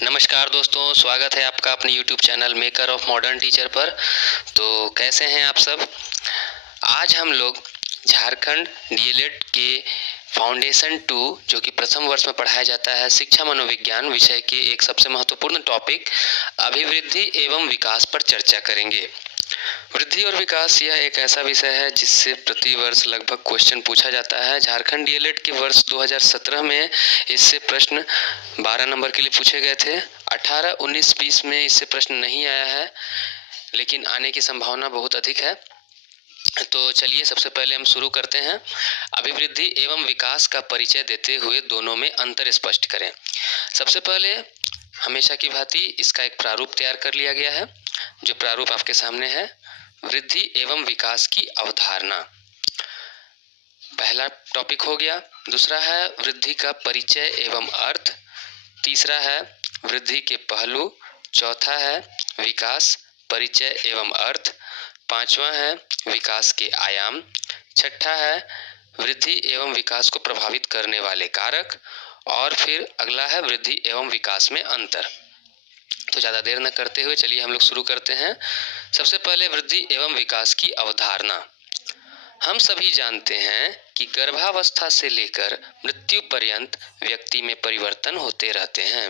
नमस्कार दोस्तों, स्वागत है आपका अपने YouTube channel maker of modern teacher पर। तो कैसे हैं आप सब? आज हम लोग झारखंड डीएलएड के फाउंडेशन 2 जो कि प्रथम वर्ष में पढ़ाया जाता है शिक्षा मनोविज्ञान विषय के एक सबसे महत्वपूर्ण टॉपिक अभिवृद्धि एवं विकास पर चर्चा करेंगे। वृद्धि और विकास यह एक ऐसा विषय है जिससे प्रति वर्ष लगभग क्वेश्चन पूछा जाता है। झारखंड डीएलएड के वर्ष 2017 में इससे प्रश्न 12 नंबर के लिए पूछे गए थे। 18, 19, 20 में इससे प्रश्न नहीं आया है, लेकिन आने की संभावना बहुत अधिक है। तो चलिए सबसे पहले हम शुरू करते हैं। अभिवृद्धि एवं विकास का परिचय देते हुए दोनों में अंतर स्पष्ट करें। सबसे पहले हमेशा की भांति इसका एक प्रारूप तैयार कर लिया गया है, जो प्रारूप आपके सामने है। वृद्धि एवं विकास की अवधारणा पहला टॉपिक हो गया। दूसरा है वृद्धि का परिचय एवं अर्थ। तीसरा है वृद्धि के पहलू। चौथा है विकास, परिचय एवं अर्थ। पांचवा है विकास के आयाम। छठा है वृद्धि एवं विकास को प्रभावित करने वाले कारक। और फिर अगला है वृद्धि एवं विकास में अंतर। तो ज़्यादा देर न करते हुए चलिए हम लोग शुरू करते हैं। सबसे पहले वृद्धि एवं विकास की अवधारणा। हम सभी जानते हैं कि गर्भावस्था से लेकर मृत्यु पर्यंत व्यक्ति में परिवर्तन होते रहते हैं।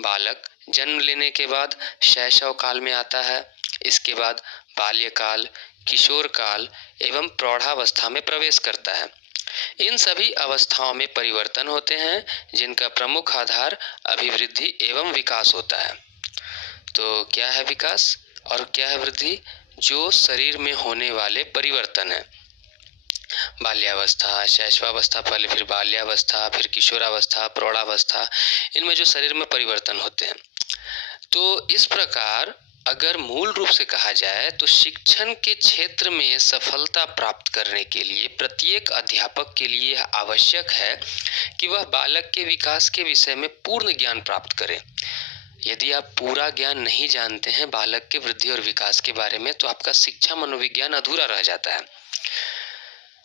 बालक जन्म लेने के बाद शैशव काल में आता है। इसके बाद बाल्यकाल, किशोर काल एवं प्रौढ़ावस्था में प्रवेश करता है। इन सभी अवस्थाओं में परिवर्तन होते हैं, जिनका प्रमुख आधार अभिवृद्धि एवं विकास होता है। तो क्या है विकास और क्या है वृद्धि? जो शरीर में होने वाले परिवर्तन है। बाल्यावस्था, शैशवावस्था, पहले फिर बाल्यावस्था, फिर किशोरावस्था, प्रौढ़ावस्था, इनमें जो शरीर में परिवर्तन होते हैं। तो इस प्रकार अगर मूल रूप से कहा जाए तो शिक्षण के क्षेत्र में सफलता प्राप्त करने के लिए प्रत्येक अध्यापक के लिए यह आवश्यक है कि वह बालक के विकास के विषय में पूर्ण ज्ञान प्राप्त करे। यदि आप पूरा ज्ञान नहीं जानते हैं बालक के वृद्धि और विकास के बारे में, तो आपका शिक्षा मनोविज्ञान अधूरा रह जाता है।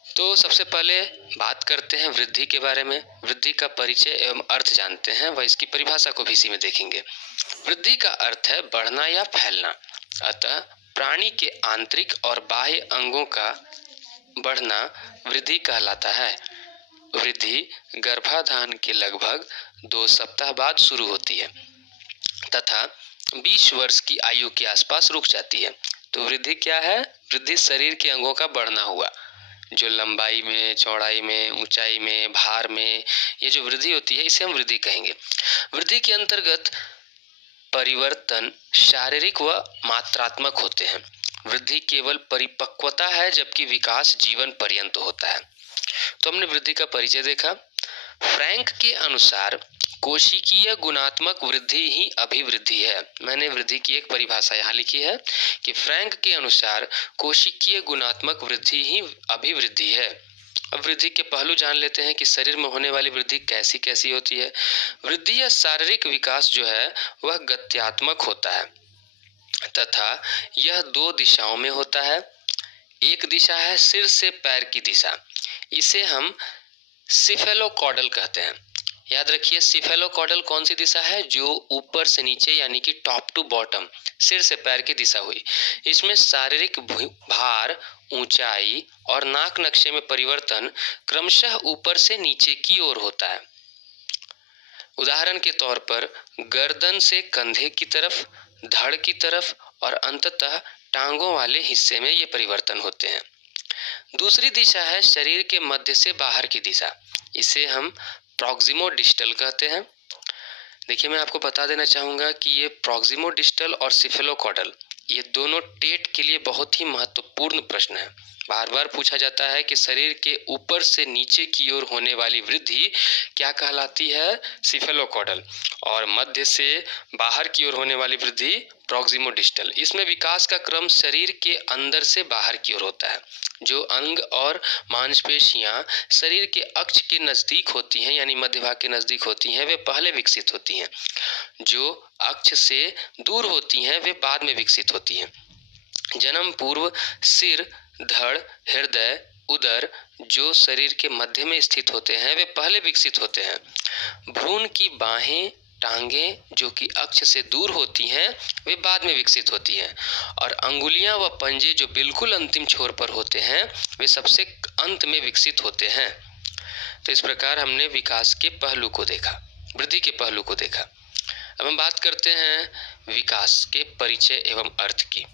तो सबसे पहले बात करते हैं वृद्धि के बारे में। वृद्धि का परिचय एवं अर्थ जानते हैं, वह इसकी परिभाषा को भी इसी में देखेंगे। वृद्धि का अर्थ है बढ़ना या फैलना। अतः प्राणी के आंतरिक और बाह्य अंगों का बढ़ना वृद्धि कहलाता है। वृद्धि गर्भाधान के लगभग 2 सप्ताह बाद शुरू होती है तथा 20 वर्ष की आयु के आसपास रुक जाती है। तो वृद्धि क्या है? वृद्धि शरीर के अंगों का बढ़ना हुआ, जो लंबाई में, चौड़ाई में, ऊंचाई में, भार में, ये जो वृद्धि होती है इसे हम वृद्धि कहेंगे। वृद्धि के अंतर्गत परिवर्तन शारीरिक व मात्रात्मक होते हैं। वृद्धि केवल परिपक्वता है, जबकि विकास जीवन पर्यंत होता है। तो हमने वृद्धि का परिचय देखा। फ्रैंक के अनुसार कोशिकीय गुणात्मक वृद्धि ही अभिवृद्धि है। मैंने वृद्धि की एक परिभाषा यहाँ लिखी है कि फ्रैंक के अनुसार कोशिकीय गुणात्मक वृद्धि ही अभिवृद्धि है। अब वृद्धि के पहलू जान लेते हैं कि शरीर में होने वाली वृद्धि कैसी कैसी होती है। वृद्धि या शारीरिक विकास जो है वह गत्यात्मक होता है तथा यह 2 दिशाओं में होता है। एक दिशा है सिर से पैर की दिशा, इसे हम सिफेलोकॉडल कहते हैं। याद रखिए, सिफेलोकॉडल कौन सी दिशा है? जो ऊपर से नीचे यानी कि टॉप टू बॉटम, सिर से पैर की दिशा हुई। इसमें शारीरिक भार, ऊंचाई और नाक नक्शे में परिवर्तन क्रमशः ऊपर से नीचे की ओर होता है। उदाहरण के तौर पर गर्दन से कंधे की तरफ, धड़ की तरफ और अंततः टांगों वाले हिस्से में ये परिवर्तन होते हैं। दूसरी दिशा है शरीर के मध्य से बाहर की दिशा, इसे हम प्रॉक्सिमोडिस्टल कहते हैं। देखिए, मैं आपको बता देना चाहूँगा कि ये प्रॉक्सिमोडिस्टल और सिफेलोकॉडल ये दोनों टेट के लिए बहुत ही महत्वपूर्ण प्रश्न है। बार बार पूछा जाता है कि शरीर के ऊपर से नीचे की ओर होने वाली वृद्धि क्या कहलाती है? सिफेलोकॉडल। और मध्य से बाहर की ओर होने वाली वृद्धि प्रॉक्सिमोडिस्टल। इसमें विकास का क्रम शरीर के अंदर से बाहर की ओर होता है। जो अंग और मांसपेशियां शरीर के अक्ष के नजदीक होती हैं यानी मध्य भाग के नजदीक होती हैं, वे पहले विकसित होती हैं। जो अक्ष से दूर होती हैं वे बाद में विकसित होती हैं। जन्म पूर्व सिर, धड़, हृदय, उदर जो शरीर के मध्य में स्थित होते हैं वे पहले विकसित होते हैं। भ्रूण की बाहें टांगें जो कि अक्ष से दूर होती हैं वे बाद में विकसित होती हैं और अंगुलियां व पंजे जो बिल्कुल अंतिम छोर पर होते हैं वे सबसे अंत में विकसित होते हैं। तो इस प्रकार हमने विकास के पहलू को देखा, वृद्धि के पहलू को देखा। अब हम बात करते हैं विकास के परिचय एवं अर्थ की।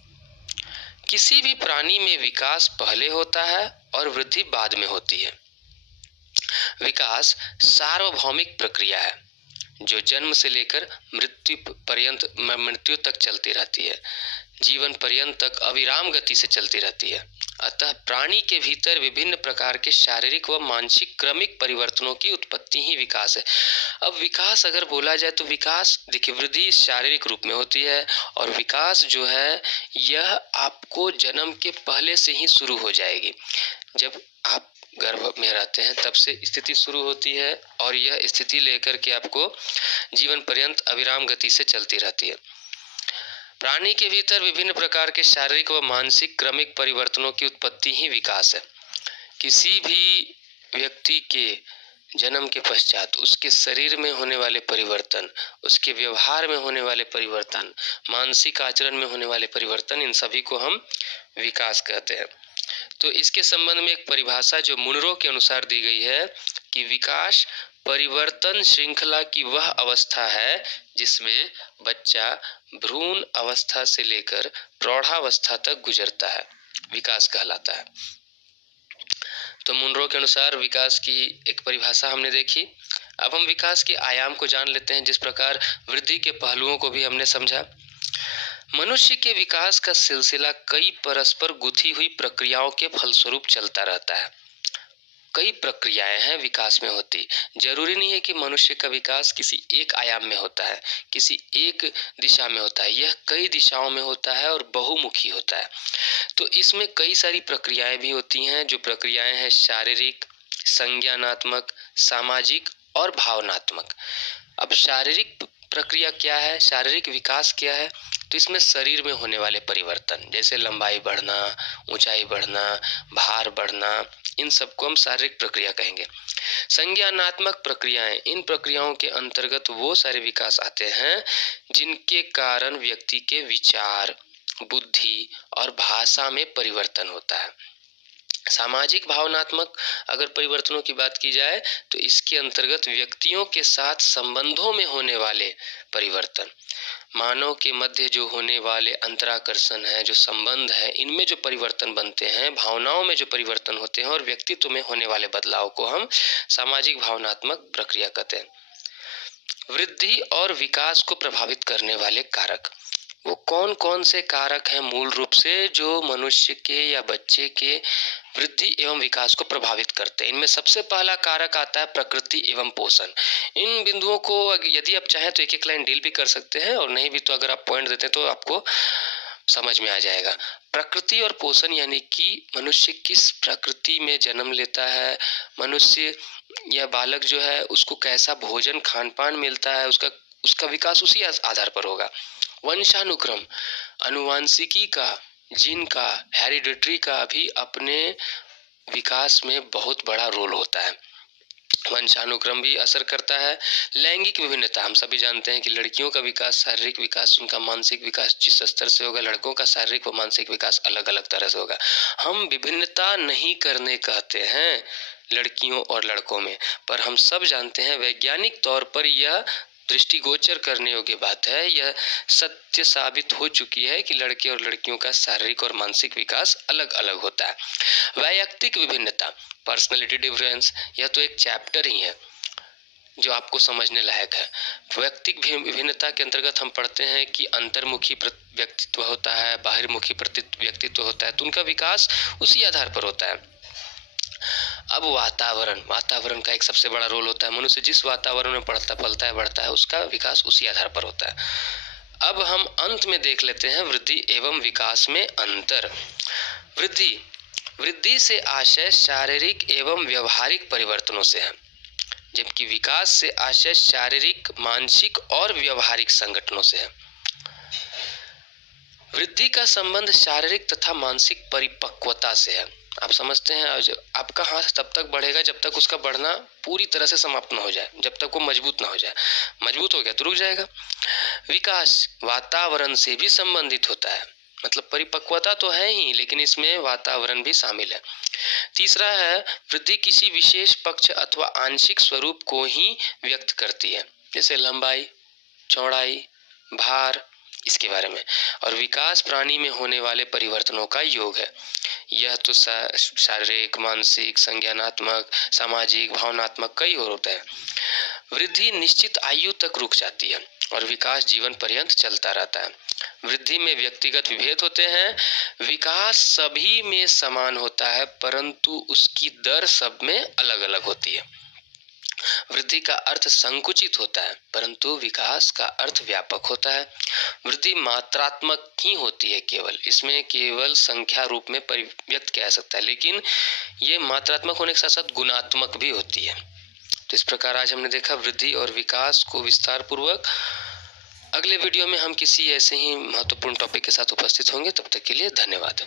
किसी भी प्राणी में विकास पहले होता है और वृद्धि बाद में होती है। विकास सार्वभौमिक प्रक्रिया है जो जन्म से लेकर मृत्यु तक चलती रहती है, जीवन पर्यंत तक अविराम गति से चलती रहती है। अतः प्राणी के भीतर विभिन्न प्रकार के शारीरिक व मानसिक क्रमिक परिवर्तनों की उत्पत्ति ही विकास है। अब विकास अगर बोला जाए तो विकास देखिए, वृद्धि शारीरिक रूप में होती है और विकास जो है यह आपको जन्म के पहले से ही शुरू हो जाएगी। जब आप गर्भ में रहते हैं तब से स्थिति शुरू होती है और यह स्थिति लेकर के आपको जीवन पर्यंत अविराम गति से चलती रहती है। प्राणी के भीतर विभिन्न प्रकार के शारीरिक व मानसिक क्रमिक परिवर्तनों की उत्पत्ति ही विकास है। किसी भी व्यक्ति के जन्म के पश्चात उसके शरीर में होने वाले परिवर्तन, उसके व्यवहार में होने वाले परिवर्तन, मानसिक आचरण में होने वाले परिवर्तन, इन सभी को हम विकास कहते हैं। तो इसके संबंध में एक परिभाषा जो मुनरो के अनुसार दी गई है कि विकास परिवर्तन श्रृंखला की वह अवस्था है जिसमें बच्चा भ्रूण अवस्था से लेकर प्रौढ़ावस्था तक गुजरता है, विकास कहलाता है। तो मुनरो के अनुसार विकास की एक परिभाषा हमने देखी। अब हम विकास के आयाम को जान लेते हैं, जिस प्रकार वृद्धि के पहलुओं को भी हमने समझा। मनुष्य के विकास का सिलसिला कई परस्पर गुथी हुई प्रक्रियाओं के फलस्वरूप चलता रहता है। कई प्रक्रियाएं हैं विकास में होती, जरूरी नहीं है कि मनुष्य का विकास किसी एक आयाम में होता है, किसी एक दिशा में होता है। यह कई दिशाओं में होता है और बहुमुखी होता है। तो इसमें कई सारी प्रक्रियाएं भी होती हैं, जो प्रक्रियाएं हैं शारीरिक, संज्ञानात्मक, सामाजिक और भावनात्मक। अब शारीरिक प्रक्रिया क्या है, शारीरिक विकास क्या है? तो इसमें शरीर में होने वाले परिवर्तन, जैसे लंबाई बढ़ना, ऊंचाई बढ़ना, भार बढ़ना, इन सबको हम शारीरिक प्रक्रिया कहेंगे। संज्ञानात्मक प्रक्रियाएं, इन प्रक्रियाओं के अंतर्गत वो सारे विकास आते हैं जिनके कारण व्यक्ति के विचार, बुद्धि और भाषा में परिवर्तन होता है। सामाजिक भावनात्मक अगर परिवर्तनों की बात की जाए तो इसके अंतर्गत व्यक्तियों के साथ संबंधों में होने वाले परिवर्तन, मानव के मध्य जो होने वाले अंतराकर्षण है, जो संबंध है, इनमें जो परिवर्तन बनते हैं, भावनाओं में जो परिवर्तन होते हैं और व्यक्तित्व में होने वाले बदलाव को हम सामाजिक भावनात्मक प्रक्रिया कहते हैं। वृद्धि और विकास को प्रभावित करने वाले कारक, वो कौन कौन से कारक हैं मूल रूप से जो मनुष्य के या बच्चे के वृद्धि एवं विकास को प्रभावित करते हैं? इनमें सबसे पहला कारक आता है प्रकृति एवं पोषण। इन बिंदुओं को यदि आप चाहें तो एक एक लाइन डील भी कर सकते हैं, और नहीं भी तो अगर आप पॉइंट देते हैं तो आपको समझ में आ जाएगा। प्रकृति और पोषण यानी कि मनुष्य किस प्रकृति में जन्म लेता है, मनुष्य या बालक जो है उसको कैसा भोजन खान पान मिलता है, उसका विकास उसी आधार पर होगा। वंशानुक्रम, अनुवांशिकी का, जीन का, हेरिडिटरी का भी अपने विकास में बहुत बड़ा रोल होता है। वंशानुक्रम भी असर करता है। लैंगिक विभिन्नता, हम सभी जानते हैं कि लड़कियों का विकास, शारीरिक विकास, उनका मानसिक विकास जिस स्तर से होगा, लड़कों का शारीरिक व मानसिक विकास अलग अलग तरह से होगा। हम विभिन्नता नहीं करने कहते हैं लड़कियों और लड़कों में, पर हम सब जानते हैं वैज्ञानिक तौर पर यह दृष्टिगोचर करने योग्य बात है, यह सत्य साबित हो चुकी है कि लड़के और लड़कियों का शारीरिक और मानसिक विकास अलग अलग होता है। वैयक्तिक विभिन्नता, पर्सनैलिटी डिफरेंस, यह तो एक चैप्टर ही है जो आपको समझने लायक है। वैयक्तिक विभिन्नता के अंतर्गत हम पढ़ते हैं कि अंतर्मुखी व्यक्तित्व होता है, बाहिर्मुखी व्यक्तित्व होता है, तो उनका विकास उसी आधार पर होता है। अब वातावरण का एक सबसे बड़ा रोल होता है। मनुष्य जिस वातावरण में पलता है, बढ़ता है, उसका विकास उसी आधार पर होता है। अब हम अंत में देख लेते हैं वृद्धि एवं विकास में अंतर। वृद्धि से आशय शारीरिक एवं व्यवहारिक परिवर्तनों से है, जबकि विकास से आशय शारीरिक, मानसिक और व्यवहारिक संगठनों से है। वृद्धि का संबंध शारीरिक तथा मानसिक परिपक्वता से है, आप समझते हैं? आपका हाथ तब तक बढ़ेगा जब तक उसका बढ़ना पूरी तरह से समाप्त ना हो जाए, जब तक वो मजबूत ना हो जाए। मजबूत हो गया तो रुक जाएगा। विकास वातावरण से भी संबंधित होता है, मतलब परिपक्वता तो है ही, लेकिन इसमें वातावरण भी शामिल है। तीसरा है, वृद्धि किसी विशेष पक्ष अथवा आंशिक स्वरूप को ही व्यक्त करती है, जैसे लंबाई, चौड़ाई, भार, इसके बारे में। और विकास प्राणी में होने वाले परिवर्तनों का योग है। यह तो शारीरिक, मानसिक, संज्ञानात्मक, सामाजिक, भावनात्मक कई और होता है। वृद्धि निश्चित आयु तक रुक जाती है और विकास जीवन पर्यंत चलता रहता है। वृद्धि में व्यक्तिगत विभेद होते हैं, विकास सभी में समान होता है, परंतु उसकी दर सब में अलग अलग होती है। वृद्धि का अर्थ संकुचित होता है, परंतु विकास का अर्थ व्यापक होता है। वृद्धि मात्रात्मक ही होती है केवल, इसमें केवल संख्या रूप में व्यक्त किया जा सकता है, लेकिन ये मात्रात्मक होने के साथ साथ गुणात्मक भी होती है। तो इस प्रकार आज हमने देखा वृद्धि और विकास को विस्तार पूर्वक। अगले वीडियो में हम किसी ऐसे ही महत्वपूर्ण टॉपिक के साथ उपस्थित होंगे, तब तक के लिए धन्यवाद।